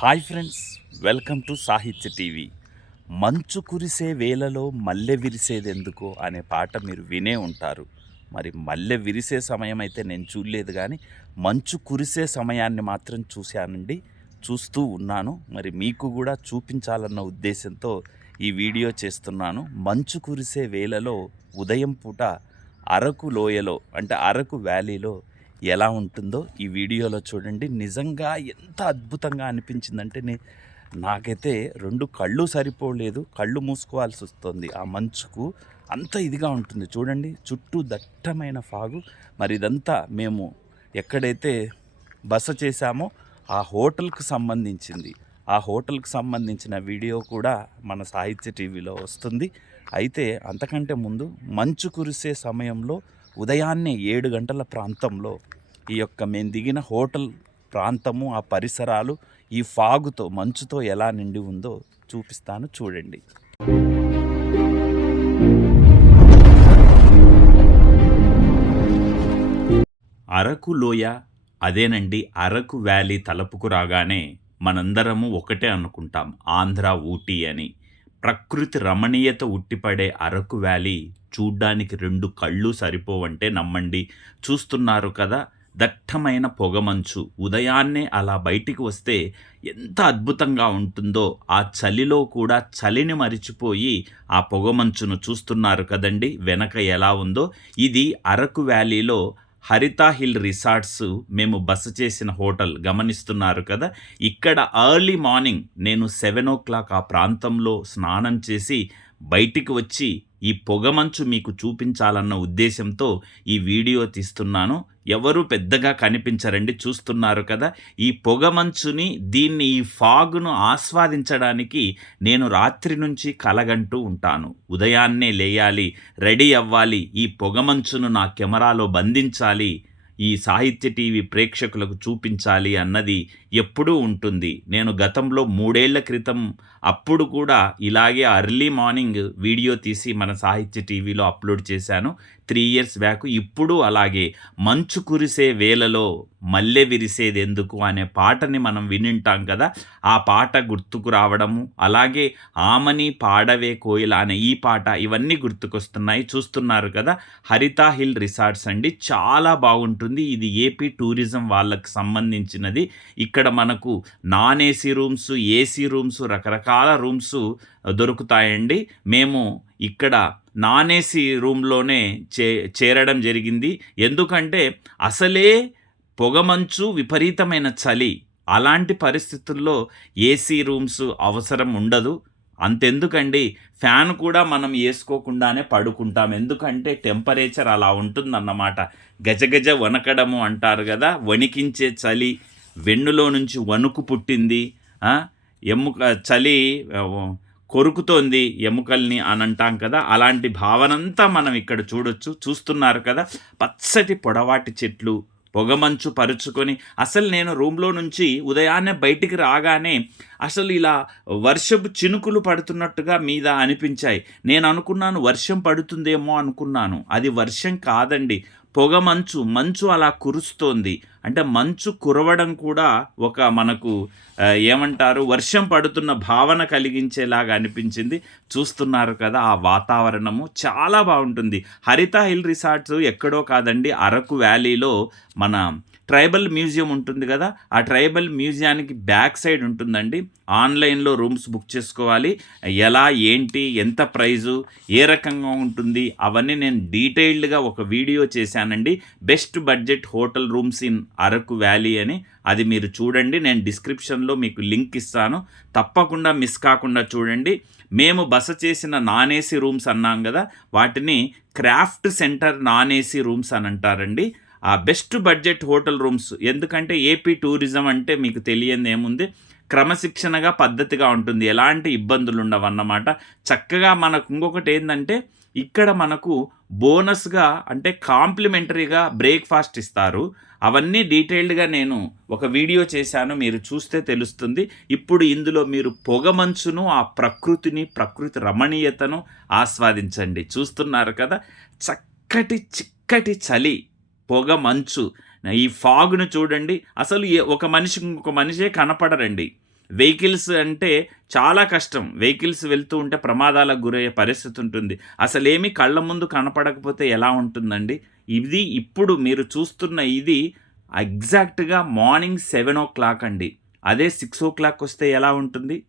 Hi friends welcome to Sahitya TV. మంచు కురిసే వేళలో మల్లె విరిసేదెందుకో అనే పాట మీరు వినే ఉంటారు. మరి మల్లె విరిసే సమయం అయితే నేను చూడలేదు కానీ మంచు కురిసే సమయాన్ని మాత్రం చూశానండి చూస్తూ ఉన్నాను. మరి మీకు కూడా చూపించాలన్న ఉద్దేశంతో ఈ వీడియో చేస్తున్నాను. మంచు కురిసే వేళలో ఉదయం పూట అరకు లోయలో అంటే అరకు వ్యాలీలో ఎలా ఉంటుందో ఈ వీడియోలో చూడండి. నిజంగా ఎంత అద్భుతంగా అనిపించిందంటే నే నాకైతే రెండు కళ్ళు సరిపోలేదు. కళ్ళు మూసుకోవాల్సి వస్తుంది. ఆ మంచుకు అంత ఇదిగా ఉంటుంది. చూడండి చుట్టూ దట్టమైన ఫాగు. మరి ఇదంతా మేము ఎక్కడైతే బస చేశామో ఆ హోటల్కు సంబంధించింది. ఆ హోటల్కి సంబంధించిన వీడియో కూడా మన సాహిత్య టీవీలో వస్తుంది. అయితే అంతకంటే ముందు మంచు కురిసే సమయంలో ఉదయాన్నే ఏడు గంటల ప్రాంతంలో ఈ యొక్క మేము దిగిన హోటల్ ప్రాంతము ఆ పరిసరాలు ఈ ఫాగుతో మంచుతో ఎలా నిండి ఉందో చూపిస్తాను చూడండి. అరకు లోయ అదేనండి అరకు వ్యాలీ తలపుకు రాగానే మనందరము ఒకటే అనుకుంటాం ఆంధ్ర ఊటీ అని. ప్రకృతి రమణీయత ఉట్టిపడే అరకు వ్యాలీ చూడ్డానికి రెండు కళ్ళు సరిపోవంటే నమ్మండి. చూస్తున్నారు కదా దట్టమైన పొగమంచు. ఉదయాన్నే అలా బయటికి వస్తే ఎంత అద్భుతంగా ఉంటుందో ఆ చలిలో కూడా చలిని మరిచిపోయి ఆ పొగమంచును చూస్తున్నారు కదండి. వెనక ఎలా ఉందో ఇది అరకు వ్యాలీలో హరితా హిల్ రిసార్ట్స్ మేము బస చేసిన హోటల్ గమనిస్తున్నారు కదా. ఇక్కడ ఎర్లీ మార్నింగ్ నేను సెవెన్ ఓ క్లాక్ ఆ ప్రాంతంలో స్నానం చేసి బయటికి వచ్చి ఈ పొగమంచు మీకు చూపించాలన్న ఉద్దేశంతో ఈ వీడియో తీస్తున్నాను. ఎవరు పెద్దగా కనిపించరండి చూస్తున్నారు కదా. ఈ పొగమంచుని దీన్ని ఈ ఫాగును ఆస్వాదించడానికి నేను రాత్రి నుంచి కలగంటూ ఉంటాను. ఉదయాన్నే లేయాలి రెడీ అవ్వాలి ఈ పొగమంచును నా కెమెరాలో బంధించాలి ఈ సాహిత్య టీవీ ప్రేక్షకులకు చూపించాలి అన్నది ఎప్పుడూ ఉంటుంది. నేను గతంలో మూడేళ్ళ క్రితం అప్పుడు కూడా ఇలాగే అర్లీ మార్నింగ్ వీడియో తీసి మన సాహిత్య టీవీలో అప్లోడ్ చేశాను. త్రీ ఇయర్స్ బ్యాక్ ఇప్పుడు అలాగే మంచు కురిసే వేలలో మల్లె విరిసేది ఎందుకు అనే పాటని మనం వినింటాం కదా ఆ పాట గుర్తుకు రావడము అలాగే ఆమని పాడవే కోయిల అనే ఈ పాట ఇవన్నీ గుర్తుకొస్తున్నాయి. చూస్తున్నారు కదా హరితా హిల్ రిసార్ట్స్ అండి. చాలా బాగుంటుంది. ఇది ఏపీ టూరిజం వాళ్ళకి సంబంధించినది. ఇక్కడ మనకు non AC rooms AC rooms రకరకాల రూమ్స్ దొరుకుతాయండి. మేము ఇక్కడ నాన్ ఏసీ రూమ్లోనే చే చేరడం జరిగింది. ఎందుకంటే అసలే పొగమంచు విపరీతమైన చలి. అలాంటి పరిస్థితుల్లో ఏసీ రూమ్స్ అవసరం ఉండదు. అంతెందుకండి? ఫ్యాన్ కూడా మనం వేసుకోకుండానే పడుకుంటాం. ఎందుకంటే టెంపరేచర్ అలా ఉంటుందన్నమాట. గజగజ వణకడము అంటారు కదా వణికించే చలి వెన్నులో నుంచి వణుకు పుట్టింది. ఎముక చలి కొరుకుతోంది ఎముకల్ని అని అంటాం కదా. అలాంటి భావనంతా మనం ఇక్కడ చూడొచ్చు చూస్తున్నారు కదా. పచ్చటి పొడవాటి చెట్లు పొగమంచు పరుచుకొని అసలు నేను రూమ్లో నుంచి ఉదయాన్నే బయటికి రాగానే అసలు ఇలా వర్షపు చినుకులు పడుతున్నట్టుగా మీద అనిపించాయి. నేను అనుకున్నాను వర్షం పడుతుందేమో అనుకున్నాను. అది వర్షం కాదండి పొగ మంచు మంచు అలా కురుస్తోంది. అంటే మంచు కురవడం కూడా ఒక మనకు ఏమంటారు వర్షం పడుతున్న భావన కలిగించేలాగా అనిపించింది. చూస్తున్నారు కదా ఆ వాతావరణము చాలా బాగుంటుంది. హరిత హిల్ రిసార్ట్స్ ఎక్కడో కాదండి అరకు వ్యాలీలో మన ట్రైబల్ మ్యూజియం ఉంటుంది కదా ఆ ట్రైబల్ మ్యూజియానికి బ్యాక్ సైడ్ ఉంటుందండి. ఆన్లైన్లో రూమ్స్ బుక్ చేసుకోవాలి. ఎలా ఏంటి ఎంత ప్రైజు ఏ రకంగా ఉంటుంది అవన్నీ నేను డీటెయిల్డ్గా ఒక వీడియో చేశానండి. Best budget hotel rooms in Araku valley అని అది మీరు చూడండి. నేను డిస్క్రిప్షన్లో మీకు లింక్ ఇస్తాను. తప్పకుండా మిస్ కాకుండా చూడండి. మేము బస చేసిన నాన్ ఏసీ రూమ్స్ అన్నాం కదా వాటిని craft centre non AC rooms అని అంటారండి. ఆ బెస్ట్ బడ్జెట్ హోటల్ రూమ్స్ ఎందుకంటే ఏపీ టూరిజం అంటే మీకు తెలియంది ఏముంది? క్రమశిక్షణగా పద్ధతిగా ఉంటుంది. ఎలాంటి ఇబ్బందులు ఉండవన్నమాట. చక్కగా మనకు ఇంకొకటి ఏంటంటే ఇక్కడ మనకు బోనస్గా అంటే కాంప్లిమెంటరీగా బ్రేక్ఫాస్ట్ ఇస్తారు. అవన్నీ డీటెయిల్డ్గా నేను ఒక వీడియో చేశాను మీరు చూస్తే తెలుస్తుంది. ఇప్పుడు ఇందులో మీరు పొగమంచును ఆ ప్రకృతిని ప్రకృతి రమణీయతను ఆస్వాదించండి. చూస్తున్నారు కదా? చక్కటి చిక్కటి చలి. పొగ మంచు. ఈ ఫాగ్ను చూడండి. అసలు ఏ ఒక మనిషి ఇంకొక మనిషే కనపడరండి. వెహికల్స్ అంటే చాలా కష్టం. వెహికల్స్ వెళ్తూ ఉంటే ప్రమాదాలకు గురయ్యే పరిస్థితి ఉంటుంది. అసలేమి కళ్ళ ముందు కనపడకపోతే ఎలా ఉంటుందండి? ఇది ఇప్పుడు మీరు చూస్తున్న ఇది ఎగ్జాక్ట్గా మార్నింగ్ సెవెన్ ఓ క్లాక్ అండి. అదే సిక్స్ ఓ క్లాక్ వస్తే ఎలా ఉంటుంది?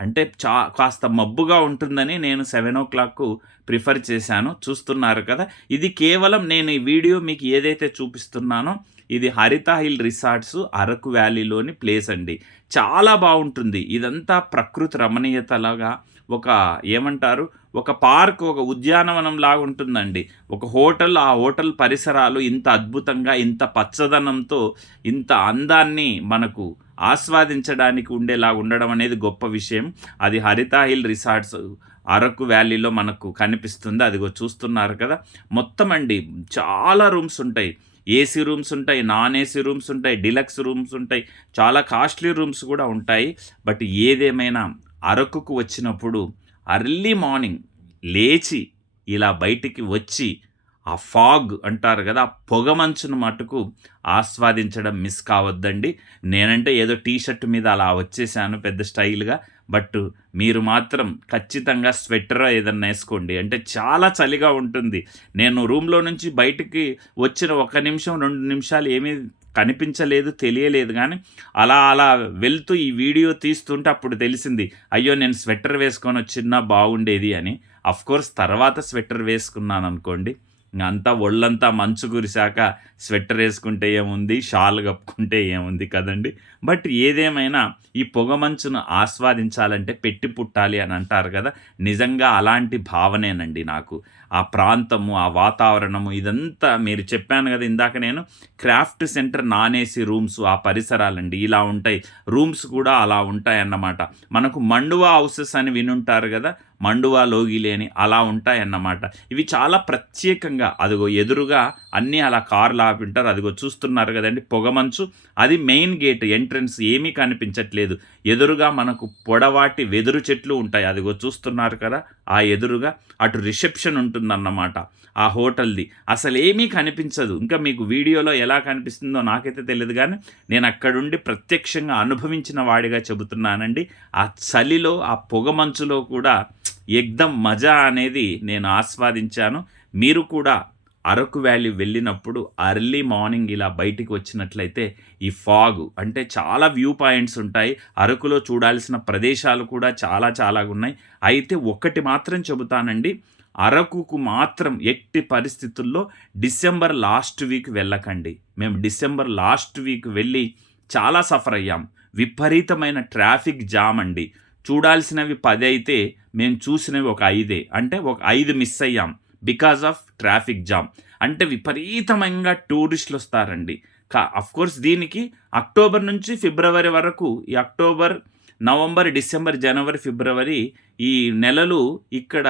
అంటే చా కాస్త మబ్బుగా ఉంటుందని నేను సెవెన్ ఓ క్లాక్ ప్రిఫర్ చేశాను. చూస్తున్నారు కదా. ఇది కేవలం నేను ఈ వీడియో మీకు ఏదైతే చూపిస్తున్నానో ఇది హరిత హిల్ రిసార్ట్స్ అరకు వ్యాలీలోని ప్లేస్ అండి. చాలా బాగుంటుంది. ఇదంతా ప్రకృతి రమణీయతలాగా ఒక ఏమంటారు? ఒక పార్క్ ఒక ఉద్యానవనం లాగా ఉంటుందండి. ఒక హోటల్ ఆ హోటల్ పరిసరాలు ఇంత అద్భుతంగా ఇంత పచ్చదనంతో ఇంత అందాన్ని మనకు ఆస్వాదించడానికి ఉండేలా ఉండడం అనేది గొప్ప విషయం. అది హరిత హిల్ రిసార్ట్స్ అరకు వ్యాలీలో మనకు కనిపిస్తుంది. అదిగో చూస్తున్నారు కదా. మొత్తం అండి చాలా రూమ్స్ ఉంటాయి. ఏసీ రూమ్స్ ఉంటాయి నాన్ ఏసీ రూమ్స్ ఉంటాయి డిలక్స్ రూమ్స్ ఉంటాయి. చాలా కాస్ట్లీ రూమ్స్ కూడా ఉంటాయి. బట్ ఏదేమైనా అరకుకు వచ్చినప్పుడు అర్లీ మార్నింగ్ లేచి ఇలా బయటికి వచ్చి ఆ ఫాగ్ అంటారు కదా ఆ పొగ మంచును మటుకు ఆస్వాదించడం మిస్ కావద్దండి. నేనంటే ఏదో టీ షర్ట్ మీద అలా వచ్చేసాను పెద్ద స్టైల్గా. బట్ మీరు మాత్రం ఖచ్చితంగా స్వెటర్ ఏదన్నా వేసుకోండి. అంటే చాలా చలిగా ఉంటుంది. నేను రూమ్లో నుంచి బయటికి వచ్చిన ఒక నిమిషం రెండు నిమిషాలు ఏమీ కనిపించలేదు తెలియలేదు కానీ అలా అలా వెళ్తూ ఈ వీడియో తీస్తుంటే అప్పుడు తెలిసింది అయ్యో నేను స్వెటర్ వేసుకొని వచ్చినా బాగుండేది అని. అఫ్కోర్స్ తర్వాత స్వెటర్ వేసుకున్నాను అనుకోండి. అంతా ఒళ్ళంతా మంచు కురిశాక స్వెటర్ వేసుకుంటే ఏముంది? షాల్ కప్పుకుంటే ఏముంది కదండి? బట్ ఏదేమైనా ఈ పొగమంచును ఆస్వాదించాలంటే పెట్టి పుట్టాలి అని అంటారు కదా. నిజంగా అలాంటి భావనేనండి నాకు. ఆ ప్రాంతము ఆ వాతావరణము ఇదంతా మీరు చెప్పాను కదా ఇందాక నేను. Craft centre non AC rooms ఆ పరిసరాలండి. ఇలా ఉంటాయి. రూమ్స్ కూడా అలా ఉంటాయి అన్నమాట మనకు మండువా హౌసెస్ అని వినుంటారు కదా. మండువా లోగిలి అని అలా ఉంటాయన్నమాట. ఇవి చాలా ప్రత్యేకంగా అదిగో ఎదురుగా అన్నీ అలా కార్లు ఆపింటారు. అదిగో చూస్తున్నారు కదండి పొగమంచు అది మెయిన్ గేట్ ఎంట్రన్స్ ఏమీ కనిపించట్లేదు. ఎదురుగా మనకు పొడవాటి వెదురు చెట్లు ఉంటాయి. అదిగో చూస్తున్నారు కదా ఆ ఎదురుగా అటు రిసెప్షన్ ఉంటుందన్నమాట ఆ హోటల్ది. అసలు ఏమీ కనిపించదు. ఇంకా మీకు వీడియోలో ఎలా కనిపిస్తుందో నాకైతే తెలియదు కానీ నేను అక్కడుండి ప్రత్యక్షంగా అనుభవించిన వాడిగా చెబుతున్నానండి. ఆ చలిలో ఆ పొగమంచులో కూడా ఎగ్దం మజా అనేది నేను ఆస్వాదించాను. మీరు కూడా అరకు వ్యాలీ వెళ్ళినప్పుడు అర్లీ మార్నింగ్ ఇలా బయటికి వచ్చినట్లయితే ఈ ఫాగ్ అంటే చాలా వ్యూ పాయింట్స్ ఉంటాయి. అరకులో చూడాల్సిన ప్రదేశాలు కూడా చాలా చాలా ఉన్నాయి. అయితే ఒకటి మాత్రం చెబుతానండి. అరకుకు మాత్రం ఎట్టి పరిస్థితుల్లో డిసెంబర్ లాస్ట్ వీక్ వెళ్ళకండి. మేము డిసెంబర్ లాస్ట్ వీక్ వెళ్ళి చాలా సఫర్ అయ్యాం. విపరీతమైన ట్రాఫిక్ జామ్ అండి. చూడాల్సినవి పది అయితే మేము చూసినవి ఒక ఐదే. అంటే ఒక ఐదు మిస్ అయ్యాం. బికాజ్ ఆఫ్ ట్రాఫిక్ జామ్ అంటే విపరీతమంగా టూరిస్టులు వస్తారండి. కా కోర్స్ దీనికి అక్టోబర్ నుంచి ఫిబ్రవరి వరకు ఈ అక్టోబర్ నవంబర్ డిసెంబర్ జనవరి ఫిబ్రవరి ఈ నెలలు ఇక్కడ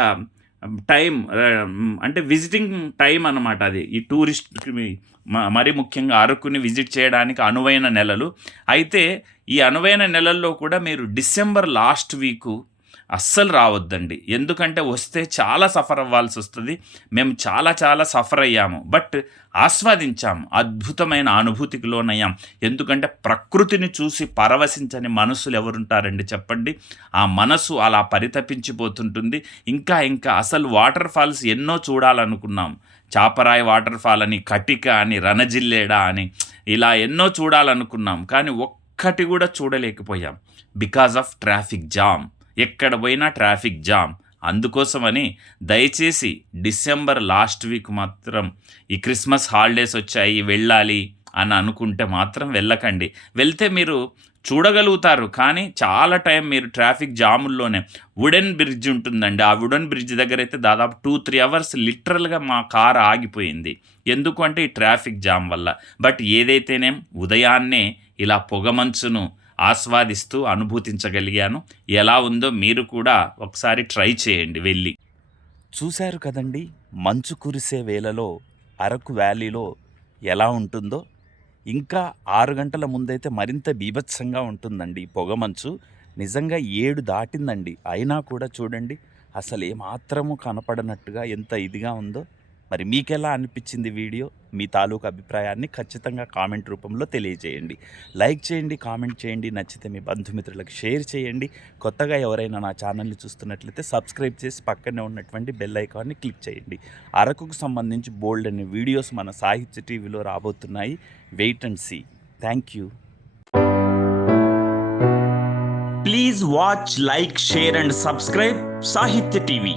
um, టైం um, అంటే విజిటింగ్ టైం అన్నమాట అది. ఈ టూరిస్ట్కి మరి ముఖ్యంగా అరకుని విజిట్ చేయడానికి అనువైన నెలలు. అయితే ఈ అనువైన నెలల్లో కూడా మీరు డిసెంబర్ లాస్ట్ వీకు అస్సలు రావద్దండి. ఎందుకంటే వస్తే చాలా సఫర్ అవ్వాల్సి వస్తుంది. మేము చాలా చాలా సఫర్ అయ్యాము. బట్ ఆస్వాదించాము అద్భుతమైన అనుభూతికి లోనయ్యాం. ఎందుకంటే ప్రకృతిని చూసి పరవశించని మనసులు ఎవరుంటారండి చెప్పండి? ఆ మనసు అలా పరితపించిపోతుంటుంది. ఇంకా ఇంకా అసలు వాటర్ ఫాల్స్ ఎన్నో చూడాలనుకున్నాం. చాపరాయి వాటర్ ఫాల్ అని కటిక అని రణజిల్లేడ అని ఇలా ఎన్నో చూడాలనుకున్నాం. కానీ ఒక్కటి కూడా చూడలేకపోయాం. Because of traffic jam. ఎక్కడ పోయినా ట్రాఫిక్ జామ్. అందుకోసమని దయచేసి డిసెంబర్ లాస్ట్ వీక్ మాత్రం ఈ క్రిస్మస్ హాలిడేస్ వచ్చాయి వెళ్ళాలి అని అనుకుంటే మాత్రం వెళ్ళకండి. వెళ్తే మీరు చూడగలుగుతారు కానీ చాలా టైం మీరు ట్రాఫిక్ జాముల్లోనే వుడెన్ బ్రిడ్జ్ ఉంటుందండి. ఆ వుడెన్ బ్రిడ్జ్ దగ్గర అయితే దాదాపు టూ త్రీ అవర్స్ లిటరల్గా మా కారు ఆగిపోయింది. ఎందుకంటే ఈ ట్రాఫిక్ జామ్ వల్ల. బట్ ఏదైతేనేం ఉదయాన్నే ఇలా పొగమంచును ఆస్వాదిస్తూ అనుభూతించగలిగాను. ఎలా ఉందో మీరు కూడా ఒకసారి ట్రై చేయండి వెళ్ళి. చూశారు కదండి మంచు కురిసే వేళలో అరకు వ్యాలీలో ఎలా ఉంటుందో? ఇంకా ఆరు గంటల ముందైతే మరింత బీభత్సంగా ఉంటుందండి పొగమంచు నిజంగా ఏడు దాటిందండి. అయినా కూడా చూడండి అసలు ఏమాత్రము కనపడనట్టుగా ఎంత ఇదిగా ఉందో. మరి మీకెలా అనిపించింది వీడియో? మీ తాలూకు అభిప్రాయాన్ని ఖచ్చితంగా కామెంట్ రూపంలో తెలియజేయండి. లైక్ చేయండి కామెంట్ చేయండి నచ్చితే మీ బంధుమిత్రులకు షేర్ చేయండి. కొత్తగా ఎవరైనా నా ఛానల్ని చూస్తున్నట్లయితే సబ్స్క్రైబ్ చేసి పక్కనే ఉన్నటువంటి బెల్ ఐకాన్ని క్లిక్ చేయండి. అరకుకు సంబంధించి బోల్డ్ అనే వీడియోస్ మన సాహిత్య టీవీలో రాబోతున్నాయి. Wait and see. Thank you. Please watch like share and subscribe Sahitya TV.